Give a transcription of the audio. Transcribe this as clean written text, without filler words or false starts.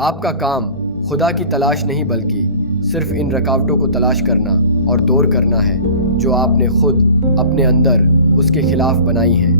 आपका काम खुदा की तलाश नहीं बल्कि सिर्फ इन रुकावटों को तलाश करना और दूर करना है जो आपने खुद अपने अंदर उसके खिलाफ बनाई हैं।